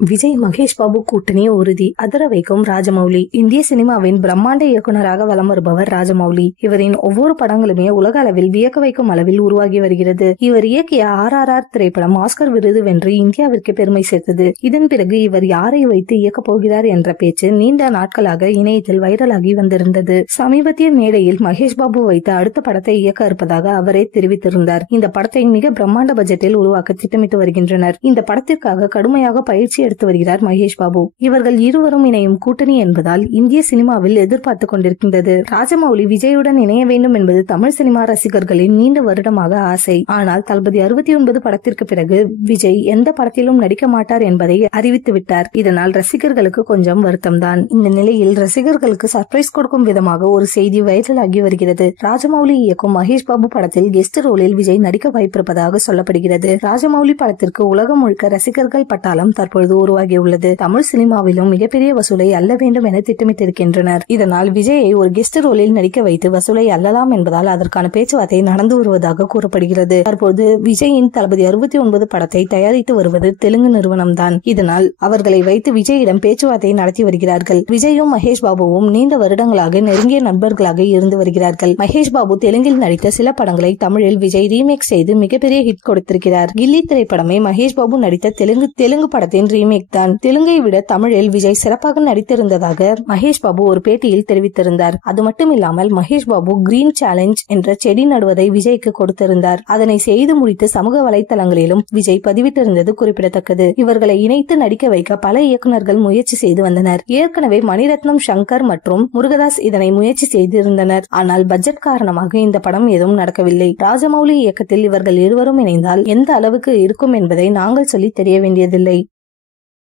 விஜய் மகேஷ் பாபு கூட்டணி உறுதி, அதிர வைக்கும் ராஜமௌலி. இந்திய சினிமாவின் பிரம்மாண்ட இயக்குநராக வலம் வருபவர் ராஜமௌலி. இவரின் ஒவ்வொரு படங்களுமே உலக அளவில் வியக்க வைக்கும் அளவில் உருவாகி வருகிறது. இவர் இயக்கிய RRR திரைப்படம் ஆஸ்கர் விருது வென்று இந்தியாவிற்கு பெருமை சேர்த்தது. இதன் பிறகு இவர் யாரை வைத்து இயக்கப் போகிறார் என்ற பேச்சு நீண்ட நாட்களாக இணையத்தில் வைரலாகி வந்திருந்தது. சமீபத்திய மேடையில் மகேஷ் பாபு வைத்து அடுத்த படத்தை இயக்க இருப்பதாக அவரே தெரிவித்திருந்தார். இந்த படத்தை மிக பிரம்மாண்ட பட்ஜெட்டில் உருவாக்க திட்டமிட்டு வருகின்றனர். இந்த படத்திற்காக கடுமையாக பயிற்சி எடுத்து வருகிறார் மகேஷ் பாபு. இவர்கள் இருவரும் இணையும் கூட்டணி என்பதால் இந்திய சினிமாவில் எதிர்பார்த்து கொண்டிருக்கின்றது. ராஜமௌலி விஜயுடன் இணைய வேண்டும் என்பது தமிழ் சினிமா ரசிகர்களின் நீண்ட வருடமாக ஆசை. ஆனால் தளபதி 69 படத்திற்கு பிறகு விஜய் எந்த படத்திலும் நடிக்க மாட்டார் என்பதை அறிவித்து விட்டார். இதனால் ரசிகர்களுக்கு கொஞ்சம் வருத்தம் தான். இந்த நிலையில் ரசிகர்களுக்கு சர்ப்ரைஸ் கொடுக்கும் விதமாக ஒரு செய்தி வைரலாகி வருகிறது. ராஜமௌலி இயக்கும் மகேஷ் பாபு படத்தில் கெஸ்ட் ரோலில் விஜய் நடிக்க வாய்ப்பிருப்பதாக சொல்லப்படுகிறது. ராஜமௌலி படத்திற்கு உலகம் முழுக்க ரசிகர்கள் பட்டாளம் தற்பொழுது உருவாகியுள்ளது. தமிழ் சினிமாவிலும் மிகப்பெரிய வசூலை அள்ள வேண்டும் என திட்டமிட்டிருக்கின்றனர். இதனால் விஜயை ஒரு கெஸ்ட் ரோலில் நடிக்க வைத்து வசூலை அள்ளலாம் என்பதால் அதற்கான பேச்சுவார்த்தை நடந்து வருவதாக கூறப்படுகிறது. தற்போது விஜயின் தளபதி 69 படத்தை தயாரித்து வருவது தெலுங்கு நிறுவனம் தான். இதனால் அவர்களை வைத்து விஜயிடம் பேச்சுவார்த்தை நடத்தி வருகிறார்கள். விஜயும் மகேஷ் பாபுவும் நீண்ட வருடங்களாக நெருங்கிய நண்பர்களாக இருந்து வருகிறார்கள். மகேஷ் பாபு தெலுங்கில் நடித்த சில படங்களை தமிழில் விஜய் ரீமேக் செய்து மிகப்பெரிய ஹிட் கொடுத்திருக்கிறார். கில்லி திரைப்படமே மகேஷ் பாபு நடித்த தெலுங்கு படத்தின் ரீமேக் தான். தெலுங்கை விட தமிழில் விஜய் சிறப்பாக நடித்திருந்ததாக மகேஷ் பாபு ஒரு பேட்டியில் தெரிவித்திருந்தார். அது மட்டும் இல்லாமல் மகேஷ் பாபு கிரீன் சேலஞ்ச் என்ற செடி நடுவதை விஜய்க்கு கொடுத்திருந்தார். அதனை செய்து முடித்து சமூக வலைதளங்களிலும் விஜய் பதிவிட்டிருந்தது குறிப்பிடத்தக்கது. இவர்களை இணைத்து நடிக்க வைக்க பல இயக்குநர்கள் முயற்சி செய்து வந்தனர். ஏற்கனவே மணிரத்னம், சங்கர் மற்றும் முருகதாஸ் இதனை முயற்சி செய்திருந்தனர். ஆனால் பட்ஜெட் காரணமாக இந்த படம் எதுவும் நடக்கவில்லை. ராஜமௌலி இயக்கத்தில் இவர்கள் இருவரும் இணைந்தால் எந்த அளவுக்கு இருக்கும் என்பதை நாங்கள் சொல்லி தெரிய வேண்டியதில்லை.